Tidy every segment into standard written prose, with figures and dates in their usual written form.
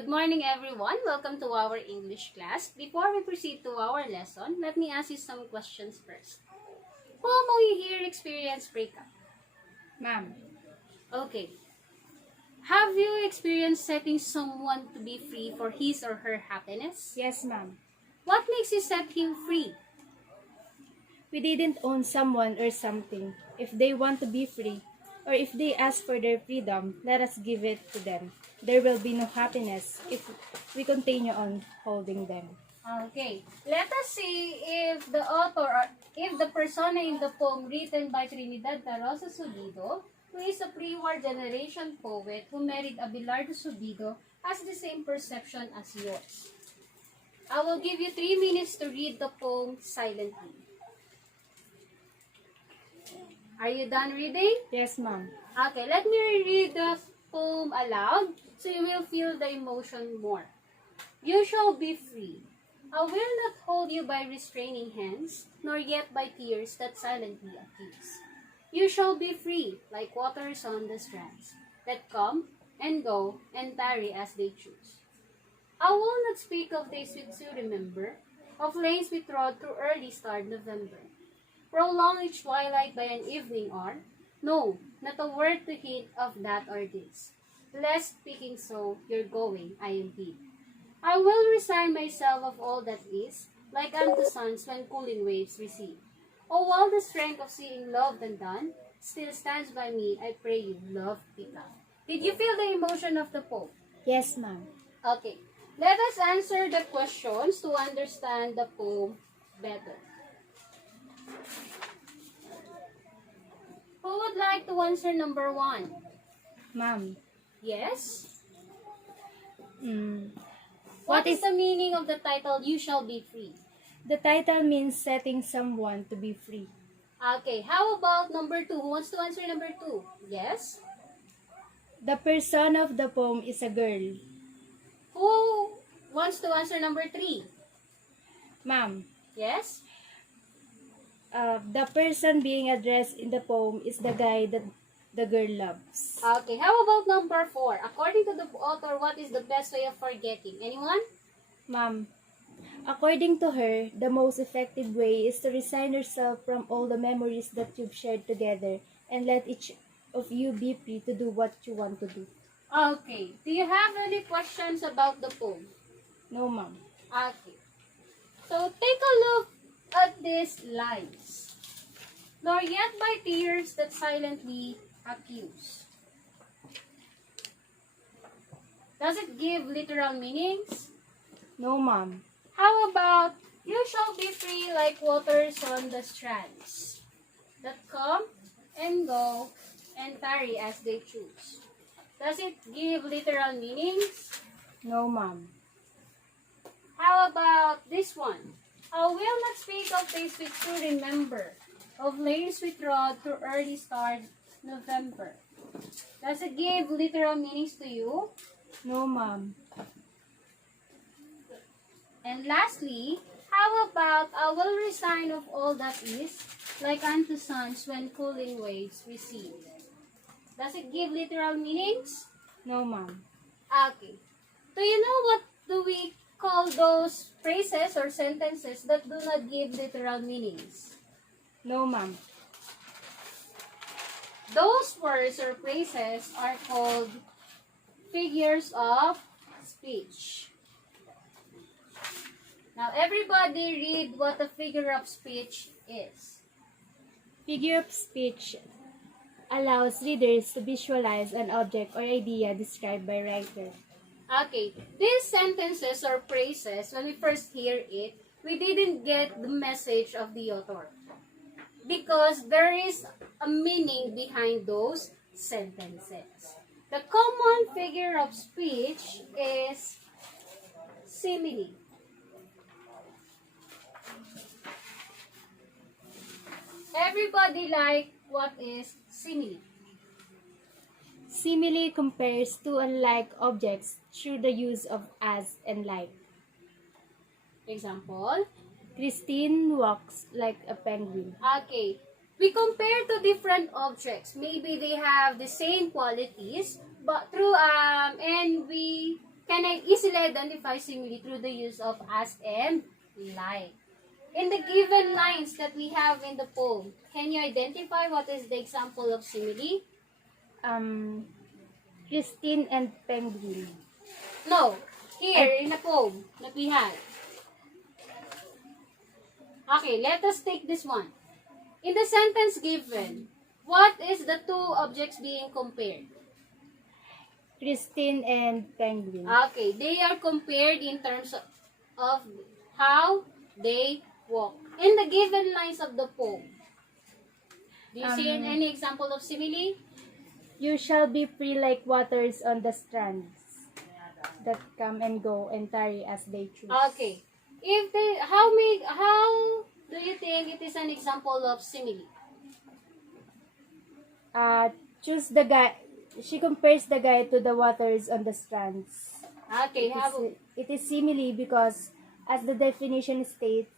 Good morning, everyone. Welcome to our English class. Before we proceed to our lesson, let me ask you some questions first. Who among you here experienced breakup? Ma'am. Okay. Have you experienced setting someone to be free for his or her happiness? Yes, ma'am. What makes you set him free? We didn't own someone or something. If they want to be free, or if they ask for their freedom, let us give it to them. There will be no happiness if we continue on holding them. Okay. Let us see if the author or if the persona in the poem written by Trinidad Tarosa Subido, who is a pre-war generation poet who married Abelardo Subido, has the same perception as yours. I will give you 3 minutes to read the poem silently. Are you done reading? Yes, ma'am. Okay, let me read the poem aloud so you will feel the emotion more. You shall be free. I will not hold you by restraining hands, nor yet by tears that silently accuse. You shall be free, like waters on the strands, that come and go and tarry as they choose. I will not speak of days which you remember, of lanes we trod through early starred November. Prolong each twilight by an evening hour. No, not a word to hint of that or this. Lest speaking so, your going I impede. I will resign myself of all that is, like unto suns when cooling waves recede. Oh, while the strength of seeing loved and done still stands by me, I pray you, love become. Did you feel the emotion of the poem? Yes, ma'am. Okay, let us answer the questions to understand the poem better. Who would like to answer number 1? Ma'am. Yes? Mm. What is the meaning of the title, You Shall Be Free? The title means setting someone to be free. Okay, how about number 2? Who wants to answer number 2? Yes? The person of the poem is a girl. Who wants to answer number 3? Ma'am. Yes? The person being addressed in the poem is the guy that the girl loves. Okay, how about number 4? According to the author, what is the best way of forgetting? Anyone? Ma'am. According to her, the most effective way is to resign yourself from all the memories that you've shared together and let each of you be free to do what you want to do. Okay, do you have any questions about the poem? No, ma'am. Okay. So, take a look at these lines. Nor yet by tears that silently accuse. Does it give literal meanings? No, ma'am. How about, you shall be free like waters on the strands, that come and go and tarry as they choose. Does it give literal meanings? No, ma'am. How about this one? I will not speak of days which you remember, of lanes we trod through early starred November. Does it give literal meanings to you? No, ma'am. And lastly, how about I will resign of all that is, like unto suns when cooling waves recede. Does it give literal meanings? No, ma'am. Okay. Do you know what do we call those phrases or sentences that do not give literal meanings? No, ma'am. Those words or phrases are called figures of speech. Now, everybody read what a figure of speech is. Figure of speech allows readers to visualize an object or idea described by writer. Okay, these sentences or phrases, when we first hear it, we didn't get the message of the author. Because there is a meaning behind those sentences. The common figure of speech is simile. Everybody like what is simile? Simile compares two unlike objects through the use of as and like. Example? Christine walks like a penguin. Okay. We compare two different objects. Maybe they have the same qualities, but and we can I easily identify simile through the use of as and like. In the given lines that we have in the poem, can you identify what is the example of simile? Christine and Penguin. No, here in the poem that we have. Okay, let us take this one. In the sentence given, what is the two objects being compared? Christine and Penguin. Okay, they are compared in terms of how they walk. In the given lines of the poem, do you see any example of simile? You shall be free like waters on the strands that come and go and tarry as they choose. Okay. If they, how do you think it is an example of simile? Choose the guy. She compares the guy to the waters on the strands. Okay, It is simile because, as the definition states,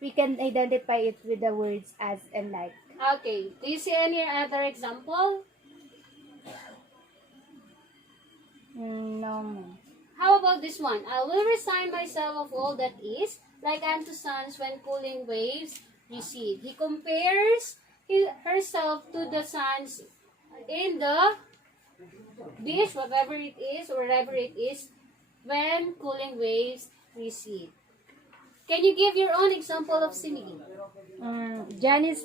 we can identify it with the words as and like. okay. Do you see any other example? No, ma'am. How about this one? I will resign myself of all that is, like unto suns when cooling waves recede. He compares herself to the suns in the beach, whatever it is, or wherever it is, when cooling waves recede. Can you give your own example of simile? Janice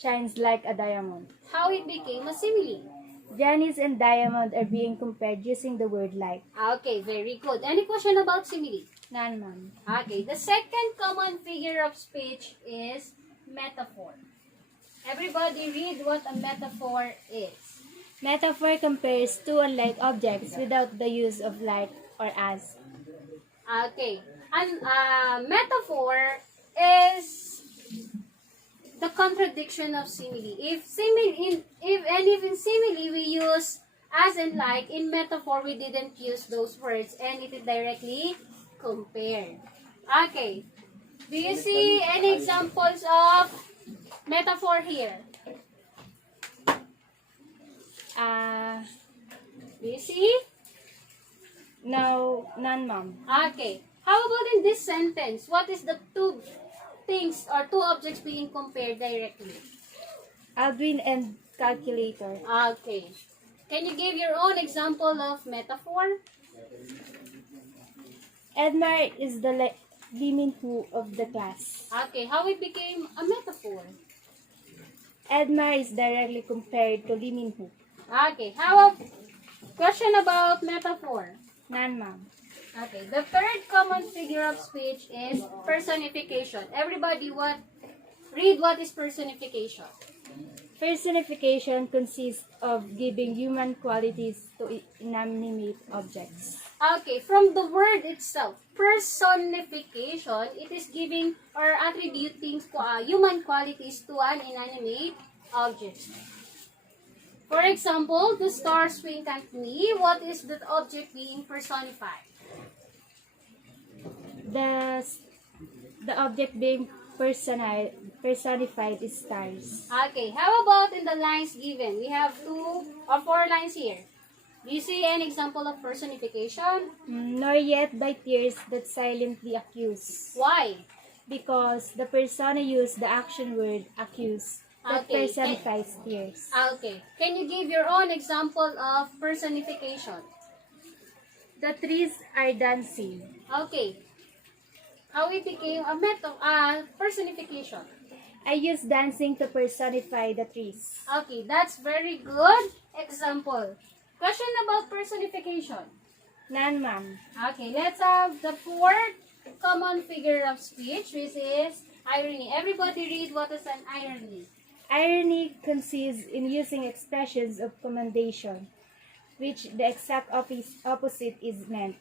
shines like a diamond. How it became a simile? Janice and diamond are being compared using the word like. Okay, very good. Any question about simile? None, ma'am. Okay, the second common figure of speech is metaphor. Everybody read what a metaphor is. Metaphor compares two unlike objects without the use of like or as. Okay, and metaphor is the contradiction of simile. If in simile we use as and like, in metaphor we didn't use those words and it is directly compared. Okay, do you see any examples of metaphor here? Do you see? No, none, ma'am. Okay. How about in this sentence? What is the two things or two objects being compared directly? Aldrin and calculator. Okay. Can you give your own example of metaphor? Edmar is the Limin Hu of the class. Okay. How it became a metaphor? Edmar is directly compared to Limin Hu. Okay. How about question about metaphor? None, ma'am. Okay. The third common figure of speech is personification. Everybody, read what is personification. Personification consists of giving human qualities to inanimate objects. Okay, from the word itself, personification, it is giving or attributing human qualities to an inanimate object. For example, the stars wink at me. What is the object being personified? The object being personified is stars. Okay, how about in the lines given? We have 2 or 4 lines here. Do you see an example of personification? Nor yet by tears that silently accuse. Why? Because the persona used the action word accuse that Okay, personifies tears. Okay, can you give your own example of personification? The trees are dancing. Okay. How it became a personification. I use dancing to personify the trees. Okay, that's very good example. Question about personification. None, ma'am. Okay, let's have the fourth common figure of speech, which is irony. Everybody read what is an irony. Irony consists in using expressions of commendation, which the exact opposite is meant.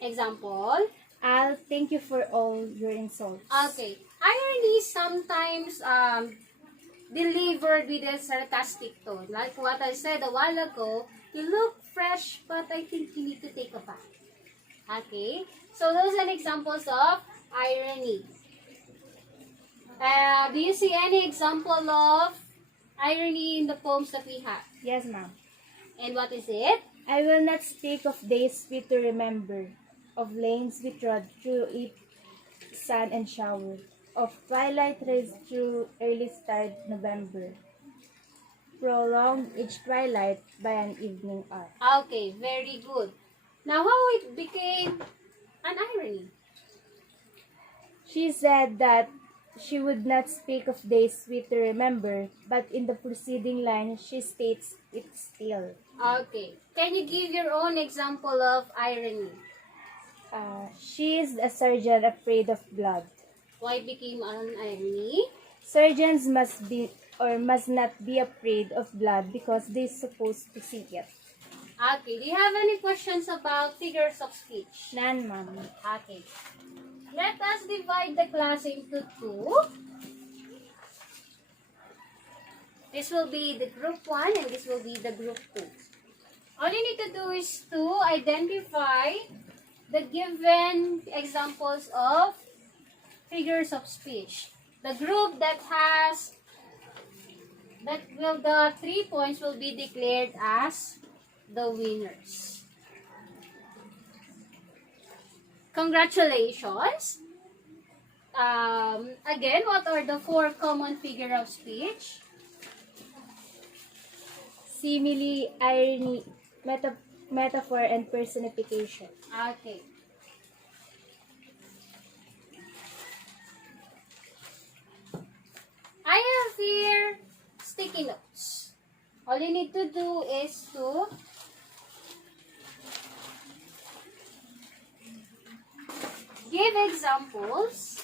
Example. I'll thank you for all your insults. Okay. Irony is sometimes delivered with a sarcastic tone. Like what I said a while ago, you look fresh, but I think you need to take a bath. Okay? So those are examples of irony. Do you see any example of irony in the poems that we have? Yes, ma'am. And what is it? I will not speak of days sweet to remember, of lanes we trod through each sun and shower, of twilight rays through early starred November, prolonged each twilight by an evening hour. Okay, very good. Now, how it became an irony? She said that she would not speak of days sweet to remember, but in the preceding line she states it still. Okay. Can you give your own example of irony? She is a surgeon afraid of blood. Why became an irony? Surgeons must be or must not be afraid of blood because they're supposed to see it. Okay. Do you have any questions about figures of speech? None, ma'am. Okay. Let us divide the class into two. This will be the group 1 and this will be the group 2. All you need to do is to identify the given examples of figures of speech. The group the 3 points will be declared as the winners. Congratulations! Again, what are the 4 common figure of speech? Simile, irony, metaphor, and personification. Okay. I have here sticky notes. All you need to do is to give examples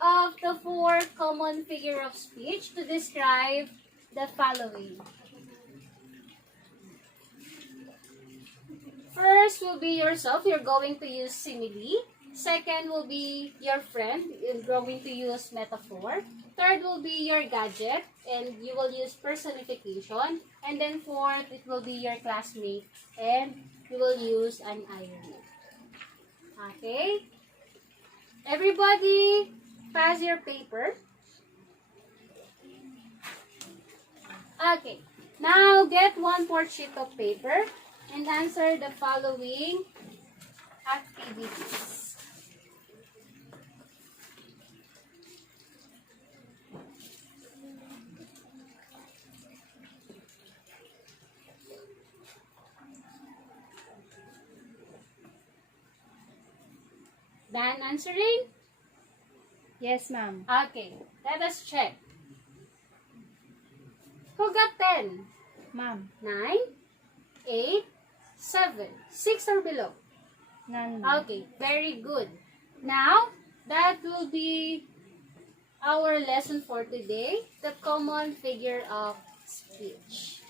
of the 4 common figure of speech to describe the following. First will be yourself. You're going to use simile. Second will be your friend. You're going to use metaphor. Third will be your gadget. And you will use personification. And then fourth, it will be your classmate. And you will use an irony. Okay? Everybody, pass your paper. Okay. Now, get 1/4 sheet of paper and answer the following activities. Done answering? Yes, ma'am. Okay. Let us check. Who got 10? Ma'am. 9, 8, 7. 6 or below? None, ma'am. Okay, very good. Now, that will be our lesson for today, the common figure of speech.